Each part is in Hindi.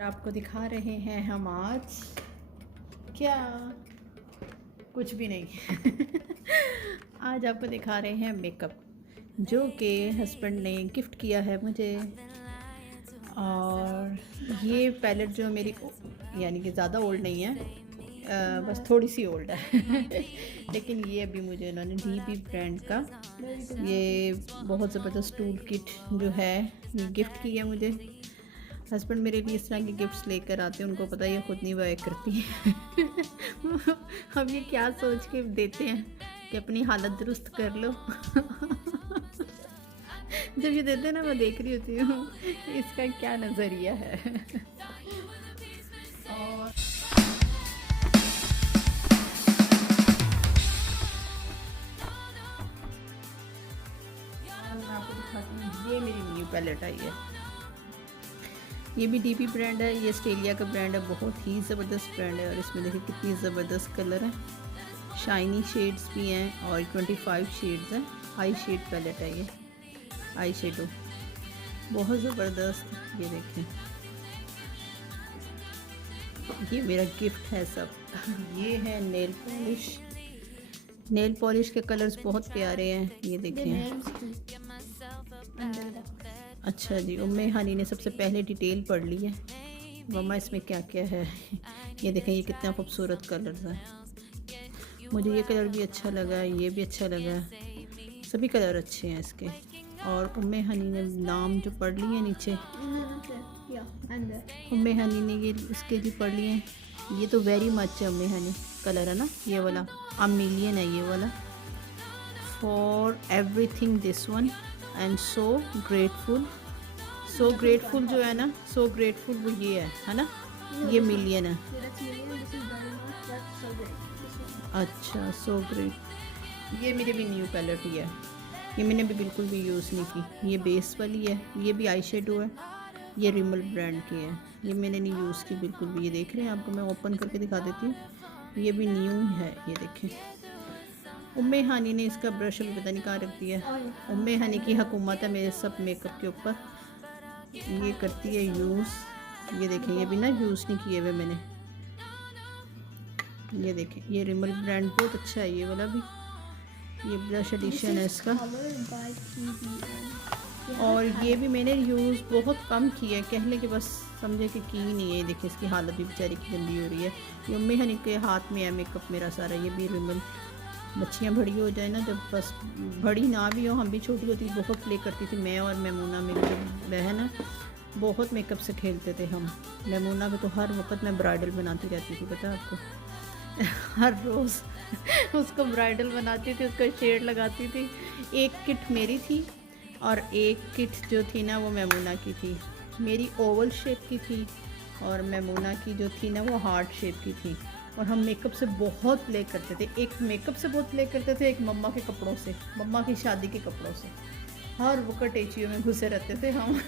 आपको दिखा रहे हैं हम आज क्या कुछ भी नहीं आज आपको दिखा रहे हैं मेकअप जो कि हस्बैंड ने गिफ्ट किया है मुझे। और ये पैलेट जो मेरी यानी कि ज़्यादा ओल्ड नहीं है, बस थोड़ी सी ओल्ड है लेकिन ये अभी मुझे उन्होंने डीपी ब्रांड का ये बहुत ज़बरदस्त टूल किट जो है ये गिफ्ट किया मुझे। हस्बैंड मेरे लिए इस तरह के गिफ्ट्स लेकर आते हैं, उनको पता है ये खुद नहीं बाय करती है हम ये क्या सोच के देते हैं कि अपनी हालत दुरुस्त कर लो जब ये देते हैं ना मैं देख रही होती हूँ इसका क्या नज़रिया है। और मैं आपको दिखाती हूँ, ये मेरी न्यू पैलेट आई है। ये भी डीपी ब्रांड है, ये ऑस्ट्रेलिया का ब्रांड है, बहुत ही ज़बरदस्त ब्रांड है। और इसमें देखिए कितनी ज़बरदस्त कलर है, शाइनी शेड्स भी हैं और 25 शेड्स हैं। हाई शेड पैलेट है ये, आई शेडो बहुत ज़बरदस्त। ये देखें, ये मेरा गिफ्ट है सब। ये है नेल पॉलिश, नेल पॉलिश के कलर्स बहुत प्यारे हैं, ये देखें। अच्छा जी, उम्मे हानी ने सबसे पहले डिटेल पढ़ ली है मम्मा इसमें क्या क्या है ये देखें, ये कितना खूबसूरत कलर्स हैं। मुझे ये कलर भी अच्छा लगा, ये भी अच्छा लगा, सभी कलर अच्छे हैं इसके। और उम्मे हानी ने नाम जो पढ़ लिए हैं नीचे, उम्मे हानी ने ये इसके भी पढ़ लिए हैं। ये तो वेरी मच है उम्मे हानी कलर है ना, ये वाला अमिलियन है ये वाला। For everything this one and so grateful, so grateful जो है ना, सो ग्रेटफुल वो ये है ना, ये मिलियन है। अच्छा, सो ग्रेट। ये मेरे भी न्यू पैलेट ही है, ये मैंने भी बिल्कुल भी यूज़ नहीं की। ये बेस वाली है, ये भी आई शेडो है, ये रिमल ब्रांड की है, ये मैंने नहीं यूज़ की बिल्कुल भी। ये देख रहे हैं, आपको मैं ओपन करके दिखा देती हूँ, ये भी न्यू है। ये देखें, उम्मे हानी ने इसका ब्रश अभी पता नहीं कहाँ रख दिया। उम्मे हानी की हुकूमत है मेरे सब मेकअप के ऊपर, ये करती है यूज़। ये देखें, ये भी ना यूज़ नहीं किए हुए मैंने। ये देखें, ये रिमल ब्रांड बहुत अच्छा है, ये वाला भी, ये ब्रश एडिशन है इसका। और ये भी मैंने यूज़ बहुत कम किया है, कहने के बस समझे कि की नहीं है। देखिए इसकी हालत भी बेचारी की गंदी हो रही है। ये उम्मे हनी के हाथ में है मेकअप मेरा सारा। ये भी रिमल, बच्चियाँ बड़ी हो जाए ना, जब बस बड़ी ना भी हो, हम भी छोटी होती बहुत प्ले करती थी। मैं और मैमूना, मेरी जो बहन है, बहुत मेकअप से खेलते थे हम। मैमूना को तो हर वक्त मैं ब्राइडल बनाती रहती थी, पता है आपको हर रोज़ उसको ब्राइडल बनाती थी, उसको शेड लगाती थी। एक किट मेरी थी और एक किट जो थी ना वो मैमूना की थी। मेरी ओवल शेप की थी और मैमूना की जो थी ना वो हार्ट शेप की थी। और हम मेकअप से बहुत प्ले करते थे, एक मेकअप से बहुत प्ले करते थे, एक मम्मा के कपड़ों से, मम्मा की शादी के कपड़ों से। हर वक्त टेचियों में घुसे रहते थे हम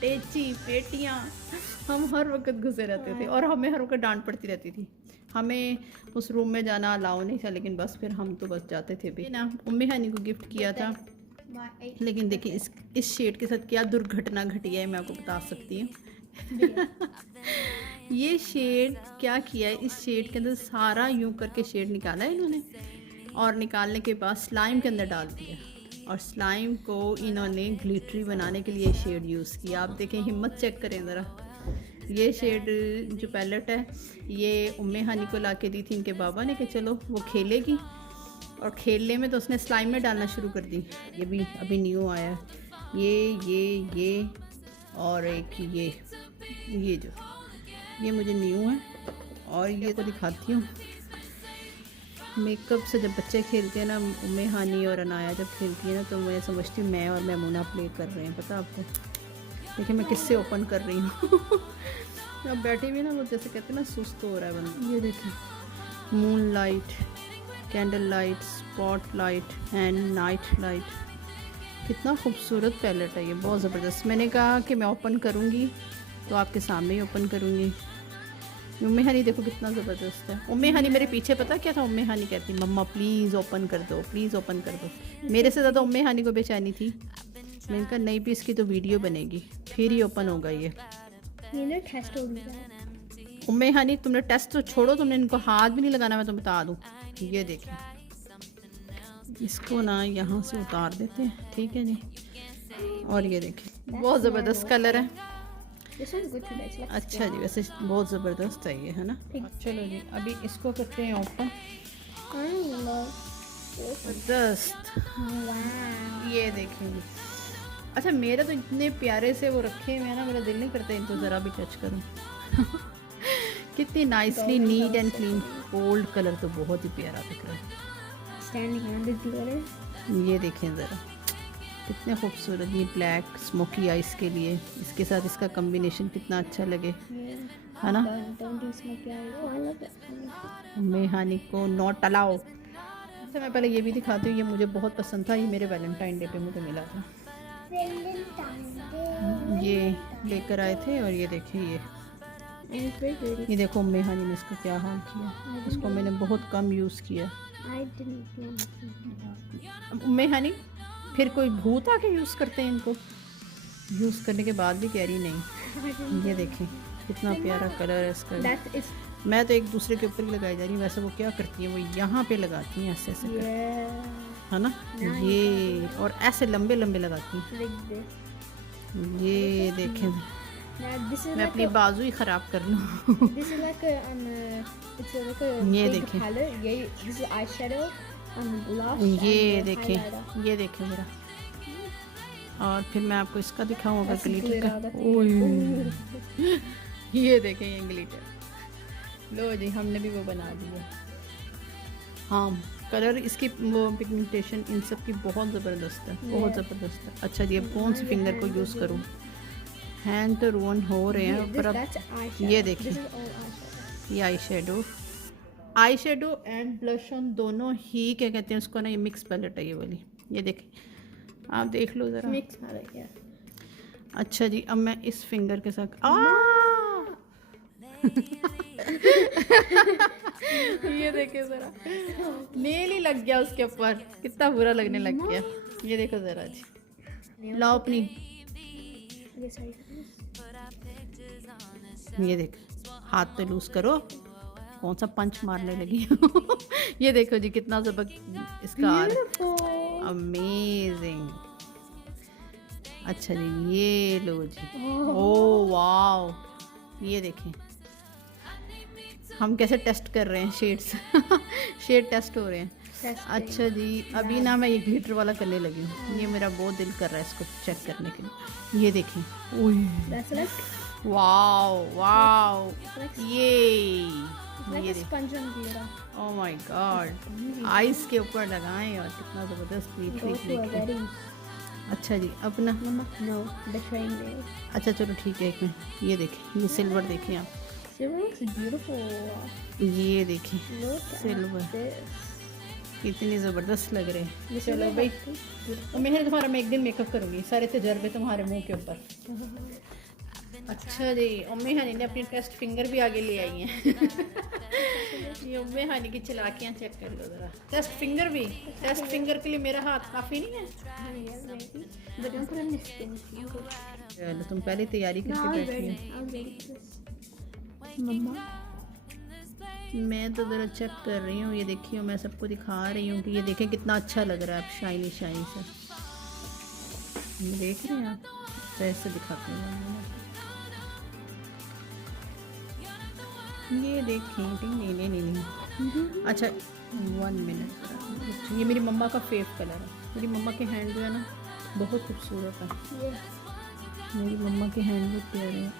टेची पेटियाँ, हम हर वक्त घुसे रहते थे। और हमें हर वक्त डांट पड़ती रहती थी, हमें उस रूम में जाना अलाउ नहीं था, लेकिन बस फिर हम तो बस जाते थे भी ना। उम्मे हानी को गिफ्ट किया था, लेकिन देखिए इस शेड के साथ क्या दुर्घटना घटी है मैं आपको बता सकती हूँ ये शेड क्या किया है, इस शेड के अंदर सारा यूं करके शेड निकाला है इन्होंने, और निकालने के बाद स्लाइम के अंदर डाल दिया, और स्लाइम को इन्होंने ग्लिटरी बनाने के लिए शेड यूज़ किया। आप देखें, हिम्मत चेक करें ज़रा। ये शेड जो पैलेट है ये उम्मे हानी को ला के दी थी इनके बाबा ने कि चलो वो खेलेगी, और खेलने में तो उसने स्लाइम में डालना शुरू कर दी। ये भी अभी न्यू आया, ये और एक ये जो ये मुझे न्यू है। और ये तो दिखाती हूँ, मेकअप से जब बच्चे खेलते हैं ना, उम्मे हानी और अनाया जब खेलती है ना, तो मैं समझती हूँ मैं और मैमूना प्ले कर रहे हैं, पता आपको। देखिए मैं किससे ओपन कर रही हूँ अब बैठी हुई ना, वो जैसे कहते हैं ना सुस्त हो रहा है बंदा। ये देखिए, moon light, candle light, spot light and night light, कितना खूबसूरत पैलेट है ये, बहुत ज़बरदस्त। मैंने कहा कि मैं ओपन करूँगी तो आपके सामने ही ओपन करूँगी। उम्मे हानी देखो कितना ज़बरदस्त है। उम्मे हानी मेरे पीछे पता क्या था, उम्मे हानी कहती मम्मा प्लीज़ ओपन कर दो, प्लीज़ ओपन कर दो। मेरे से ज़्यादा उम्मे हानी को बेचैनी थी। मैंने कहा नहीं भी, इसकी तो वीडियो बनेगी फिर ही ओपन होगा ये। ये ना टेस्ट हो गया। उम्मे हनी तुमने टेस्ट तो छोड़ो, तुमने इनको हाथ भी नहीं लगाना, मैं तुम्हें बता दूं। ये देखें, इसको ना यहाँ से उतार देते हैं, ठीक है जी। और ये देखें बहुत ज़बरदस्त कलर है। This one's good today. It's like अच्छा जी, वैसे बहुत ज़बरदस्त है ये, है ना। चलो जी अभी इसको करते हैं ओपन। I love this. ज़बरदस्त, Wow. ये देखेंगे। अच्छा मेरे तो इतने प्यारे से वो रखे हुए हैं ना, मेरा दिल नहीं करता इनको ज़रा भी टच करूं। कितनी nicely neat and clean. Gold colour तो बहुत ही प्यारा दिख रहा है। Standing on the glitter. ये देखें ज़रा कितने खूबसूरत, ये ब्लैक स्मोकी आइस के लिए इसके साथ इसका कम्बिनेशन कितना अच्छा लगे, Yeah. है ना। Don't do smoky eyes. Oh, I love that. Mehani को नॉट अलाउ। अच्छा मैं पहले ये भी दिखाती हूँ, ये मुझे बहुत पसंद था, ये मेरे वैलेंटाइन डे पे मुझे मिला था। ये लेकर आए थे और ये देखें It's very pretty. ये देखो मेहानी ने इसका क्या हाल किया, इसको मैंने बहुत कम यूज़ किया। I didn't do anything. Mehani फिर कोई भूत आके यूज़ करते हैं इनको, यूज़ करने के बाद भी कह रही नहीं। ये देखें कितना प्यारा कलर है इसका। That is मैं तो एक दूसरे के ऊपर ही लगाई जा रही हूँ, वैसे वो क्या करती हैं, वो यहाँ पे लगाती हैं ऐसे ऐसे कर, yeah. है ना। ये और ऐसे लंबे लंबे लगाती हैं। Like this. ये देखें, Now this is मैं like अपनी बाजू ही ख़राब कर लूँ। this is like a it's like a ये big देखें। palette. Yeah, this is eyeshadow and blush. ये and देखें, highlighter. ये देखें मेरा। और फिर मैं आपको इसका दिखाऊँ अगर That's ग्लिटर glitter, का। that's ओए ये देखें ये ग्लिटर। लो जी हमने भी वो बना दिया। हाँ कलर इसकी वो पिगमेंटेशन इन सब की बहुत ज़बरदस्त है, बहुत ज़बरदस्त है। अच्छा जी अब कौन सी फिंगर को यूज़ करूँ, हैंड तो रोन हो रहे हैं पर अब That's eyeshadow. ये देखिए This is all eyeshadow. ये eye shadow and blush on दोनों ही क्या कहते हैं उसको ना, ये मिक्स पैलेट है ये वाली। ये देखें आप देख लो ज़रा। Mix palette, yeah. अच्छा जी अब मैं इस फिंगर के साथ ये देखे ज़रा, नेल ही लग गया उसके ऊपर, कितना बुरा लगने लग गया। ये देखो ज़रा जी, लाओ अपनी, Yes, sorry. ये देख हाथ पे लूज करो, कौन सा पंच मारने लगी। ये देखो जी कितना जबरदस्त इसका Beautiful. अमेजिंग। अच्छा जी ये लो जी, ओ वाओ ये देखें हम कैसे टेस्ट कर रहे हैं शेड्स। शेड टेस्ट हो रहे हैं। Testing. अच्छा जी अभी ना मैं ये ग्लिटर वाला करने लगी हूँ, ये मेरा बहुत दिल कर रहा है इसको चेक करने के लिए। ये देखें ओह That's like वाओ वाओ ये a sponge on glitter. Oh my God, ice के ऊपर लगाएं और कितना ज़बरदस्त Go click to a click. wedding. अच्छा जी अपना No, betraying me. अच्छा चलो ठीक है एक मिनट, ये देखें ये सिल्वर देखें आप, Silver looks beautiful. ये देखें Look Silver. at this. कितनी ज़बरदस्त लग रहे हैं। This चलो is भाई beautiful. और मैं तुम्हारा मैं एक दिन मेकअप करूँगी, सारे तजर्बे तुम्हारे मुंह के ऊपर। अच्छा जी उम्मी हानी ने अपनी टेस्ट फिंगर भी आगे ले आई हैं। ये उम्मी हानी की चलाकियाँ चेक कर लो ज़रा। टेस्ट फिंगर भी, टेस्ट फिंगर के लिए मेरा हाथ काफ़ी नहीं है। Yeah, maybe. But don't put on the skin. चलो तुम पहले तैयारी No, I करके was बैठी ready. हो। I was ready for this. मम्मा मैं तो ज़रा चेक कर रही हूँ, ये देखिए मैं सबको दिखा रही हूँ कि ये देखें कितना अच्छा लग रहा है अब शाइनी शाइनी सा। ये देख रहे हैं आप, तो ऐसे दिखाते हैं ये देखें। नहीं नहीं नहीं नहीं अच्छा 1 मिनट। ये मेरी मम्मा का फेव कलर है, मेरी मम्मा के हैंड जो है ना बहुत खूबसूरत है। Yeah. मेरी मम्मा के हैंड बहुत प्यारे हैं।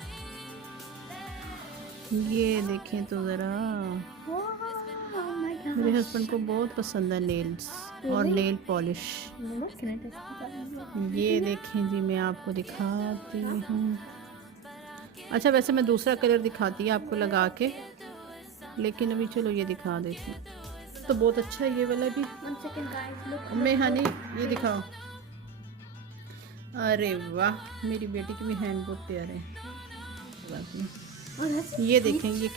ये देखें तो ज़रा, Oh my god. मेरे हस्बैंड को बहुत पसंद है नेल्स और nail polish. What can I test? ये देखें जी मैं आपको दिखाती हूँ। अच्छा वैसे मैं दूसरा कलर दिखाती है आपको लगा के, लेकिन अभी चलो ये दिखा देती हूँ। तो बहुत अच्छा है ये वाला भी। 1 second, guys. Look. मैं हनी ये दिखाओ, अरे वाह मेरी बेटी के भी हैंड बहुत प्यारे हैं। Oh, that's ये देखें ये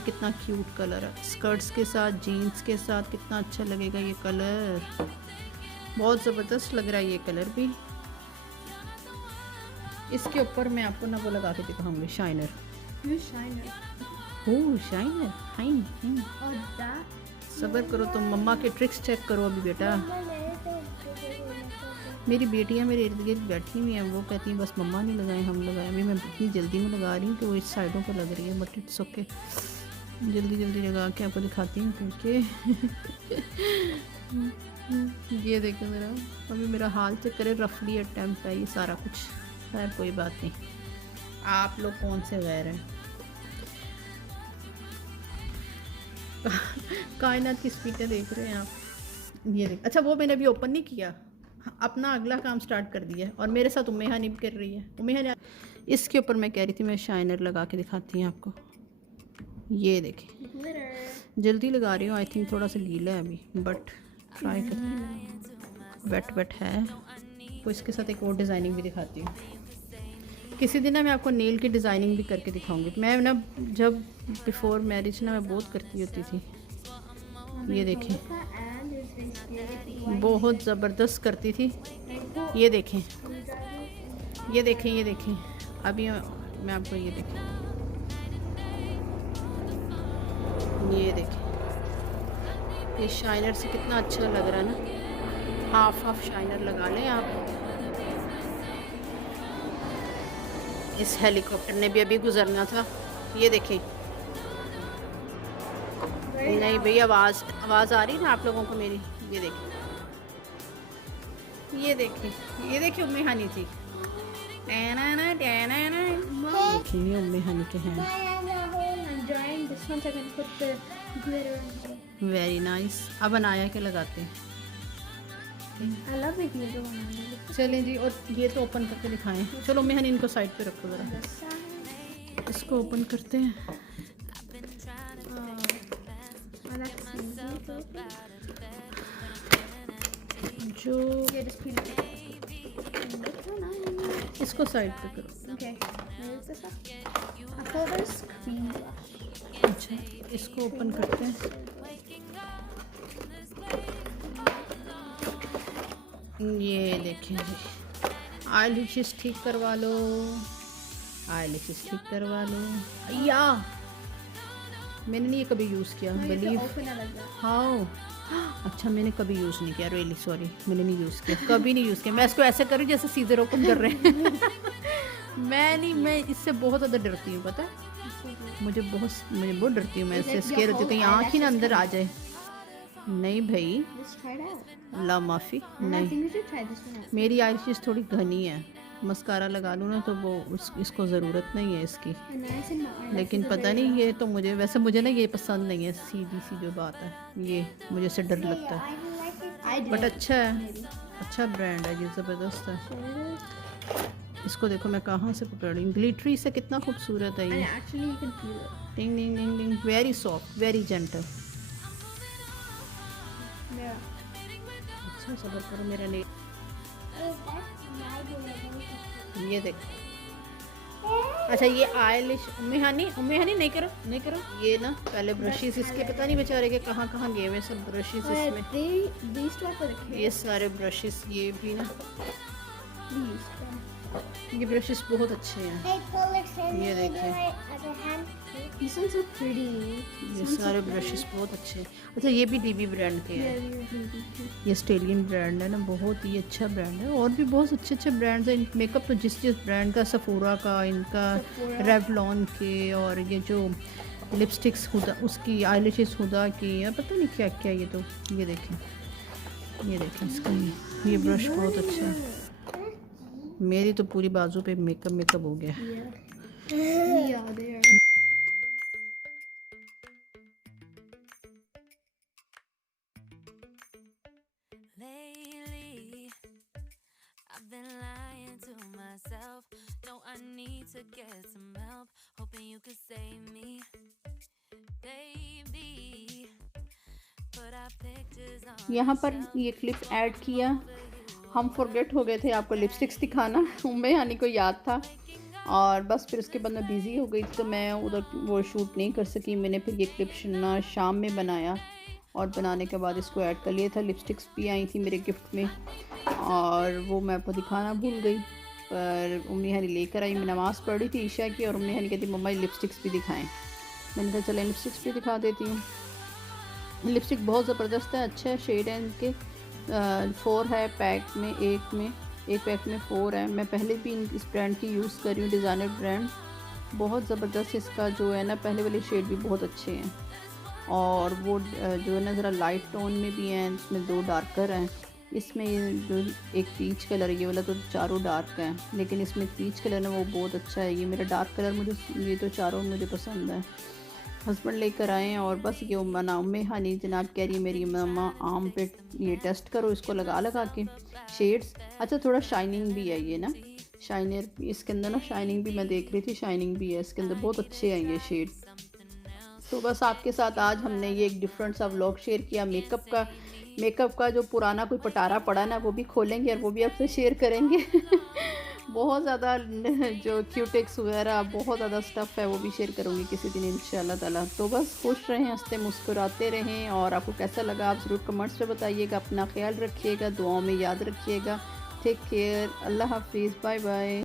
कितना क्यूट कलर है, स्कर्ट्स के साथ जीन्स के साथ कितना अच्छा लगेगा ये कलर, बहुत ज़बरदस्त लग रहा है ये कलर भी। इसके ऊपर मैं आपको ना वो लगा के दिखाऊंगी shiner. Use shiner. Oh shiner, fine fine. Or that. सब्र करो तुम, मम्मा के ट्रिक्स चेक करो अभी बेटा। मेरी बेटियां मेरे इर्द गिर्द बैठी हुई हैं, वो कहती हैं बस मम्मा नहीं लगाए हम लगाए। अभी मैं इतनी जल्दी में लगा रही हूँ कि वो इस साइडों पर लग रही है, बट इट्स ओके। जल्दी जल्दी लगा के आपको दिखाती हूँ क्योंकि ये देखो मेरा, अभी मेरा हाल चेक करे, रफली अटैम्प्ट है ये सारा कुछ। खैर कोई बात नहीं, आप लोग कौन से गैर हैं। कायनात की स्पीडें देख रहे हैं आप, ये देख। अच्छा वो मैंने अभी ओपन नहीं किया, अपना अगला काम स्टार्ट कर दिया और मेरे साथ उम्मे हनीब कर रही है। उम्मे हनी इसके ऊपर मैं कह रही थी मैं शाइनर लगा के दिखाती हूँ आपको। ये देखें, जल्दी लगा रही हूँ, आई थिंक थोड़ा सा गीला है अभी, बट ट्राई करती हूँ। वेट वेट है तो इसके साथ एक और डिज़ाइनिंग भी दिखाती हूँ। किसी दिन ना मैं आपको नेल की डिज़ाइनिंग भी करके दिखाऊंगी। मैं ना जब बिफोर मैरिज ना मैं बहुत करती होती थी। ये देखें, बहुत ज़बरदस्त करती थी। ये देखें, ये देखें, ये देखें। अभी मैं आपको ये देखें, ये देखें, ये शाइनर से कितना अच्छा लग रहा है ना। हाफ हाफ शाइनर लगा लें आप। इस हेलीकॉप्टर ने भी अभी गुजरना था। ये देखें, नहीं भई आवाज़ आ रही है ना आप लोगों को मेरी। ये देखें, ये देखें, ये देखिए उम्मी हनी जी। देखिए उम्मी हनी के हैं। Very nice. अब अनाया के लगाते हैं। चलें जी, और ये तो ओपन करके दिखाएं। चलो उम्मी हनी इनको साइड पे रखो ज़रा, इसको ओपन करते हैं। जो इसको साइड पे करो। अच्छा इसको ओपन करते हैं। ये देखें जी, आईलैशेस ठीक करवा लो, आईलैशेस ठीक करवा लो। या मैंने नहीं ये कभी यूज़ किया, बिलीव हाउ। अच्छा मैंने कभी यूज़ नहीं किया, रियली सॉरी, मैंने नहीं यूज़ किया, कभी नहीं यूज़ किया। मैं इसको ऐसे करूँ जैसे सीजर ओपन कर रहे हैं। मैं इससे बहुत ज़्यादा डरती हूँ, पता है मुझे बहुत डरती हूँ मैं इससे। स्केयर होती हूँ कहीं आँख ही ना अंदर आ जाए। नहीं भाई, ला माफ़ी नहीं, मेरी आईलैशेस थोड़ी घनी है, मस्कारा लगा लूँ ना तो वो इसको ज़रूरत नहीं है इसकी। लेकिन पता नहीं, ये तो मुझे ना ये पसंद नहीं है, सीधी सी जो बात है, ये मुझे से डर लगता है। बट अच्छा है, अच्छा ब्रांड है ये, ज़बरदस्त है। इसको देखो मैं कहाँ से पकड़ रही हूँ, ग्लिटरी से कितना खूबसूरत है ये। टिंग टिंग टिंग टिंग, वेरी सॉफ्ट, वेरी जेंटल। अच्छा सब्र करो मेरा नेल। ये देखो, अच्छा ये आईलैश उम्मी हनी नहीं करो, नहीं करो। ये ना पहले ब्रशेस इसके पता नहीं बेचारे के कहाँ गए हुए सब ब्रशेस इसमें। ये सारे ब्रशेस, ये भी ना, ये ब्रशेस बहुत अच्छे हैं। ये देखें, ये सारे ब्रशेस बहुत अच्छे हैं। अच्छा ये भी डीबी ब्रांड के हैं, ये स्टेलियन ब्रांड है ना, बहुत ही अच्छा ब्रांड है। और भी बहुत अच्छे ब्रांड्स हैं मेकअप तो, जिस ब्रांड का, सफोरा का, इनका रेवलॉन के, और ये जो लिपस्टिक्स हुदा, उसकी आईलैशेस हुदा की, पता नहीं क्या क्या। ये तो ये देखें, ये देखें इसका ये ब्रश बहुत अच्छा है। मेरी तो पूरी बाजू पे मेकअप हो गया। यहाँ पर ये क्लिप ऐड किया, हम फॉरगेट हो गए थे आपको लिपस्टिक्स दिखाना। उम्मे हनी को याद था और बस फिर उसके बाद मैं बिज़ी हो गई तो मैं उधर वो शूट नहीं कर सकी। मैंने फिर ये क्लिप शाम में बनाया और बनाने के बाद इसको ऐड कर लिया था। लिपस्टिक्स भी आई थी मेरे गिफ्ट में और वो मैं आपको दिखाना भूल गई। पर उम्मी हनी लेकर आई। मैं नमाज़ पढ़ रही थी ईशा की और उम्मी हनी कहती मम्मा लिपस्टिक्स भी दिखाएं। मैंने कहा चलें लिपस्टिक्स भी दिखा देती हूँ। लिपस्टिक बहुत ज़बरदस्त है, अच्छा है, शेड है इनके 4 है पैक में, एक पैक में 4 है। मैं पहले भी इस ब्रांड की यूज़ कर रही हूँ, डिज़ाइनर ब्रांड, बहुत ज़बरदस्त। इसका जो है ना पहले वाले शेड भी बहुत अच्छे हैं और वो जो है ना ज़रा लाइट टोन में भी हैं, इसमें 2 डार्कर हैं। इसमें जो एक पीच कलर है, ये वाला तो चारों डार्क हैं, लेकिन इसमें पीच कलर है वो बहुत अच्छा है। ये मेरा डार्क कलर, मुझे ये तो चारों मुझे पसंद है। हस्बैंड लेकर आए हैं और बस ये मना उम्मे हनी जनाब कह रही है मेरी मम्मा आम पे ये टेस्ट करो, इसको लगा के शेड्स। अच्छा थोड़ा शाइनिंग भी है ये ना, शाइनर इसके अंदर ना, शाइनिंग भी मैं देख रही थी, शाइनिंग भी है इसके अंदर, बहुत अच्छे हैं ये शेड। तो बस आपके साथ आज हमने ये एक डिफरेंट सा व्लॉग शेयर किया मेकअप का जो पुराना कोई पटारा पड़ा ना वो भी खोलेंगे और वो भी आपसे शेयर करेंगे। बहुत ज़्यादा जो क्यूटेक्स वगैरह बहुत ज़्यादा स्टफ़ है वो भी शेयर करूँगी किसी दिन इंशाल्लाह ताला। तो बस खुश रहें, हंसते मुस्कुराते रहें और आपको कैसा लगा आप ज़रूर कमेंट्स में बताइएगा। अपना ख्याल रखिएगा, दुआओं में याद रखिएगा। टेक केयर, अल्लाह हाफिज़, बाय बाय।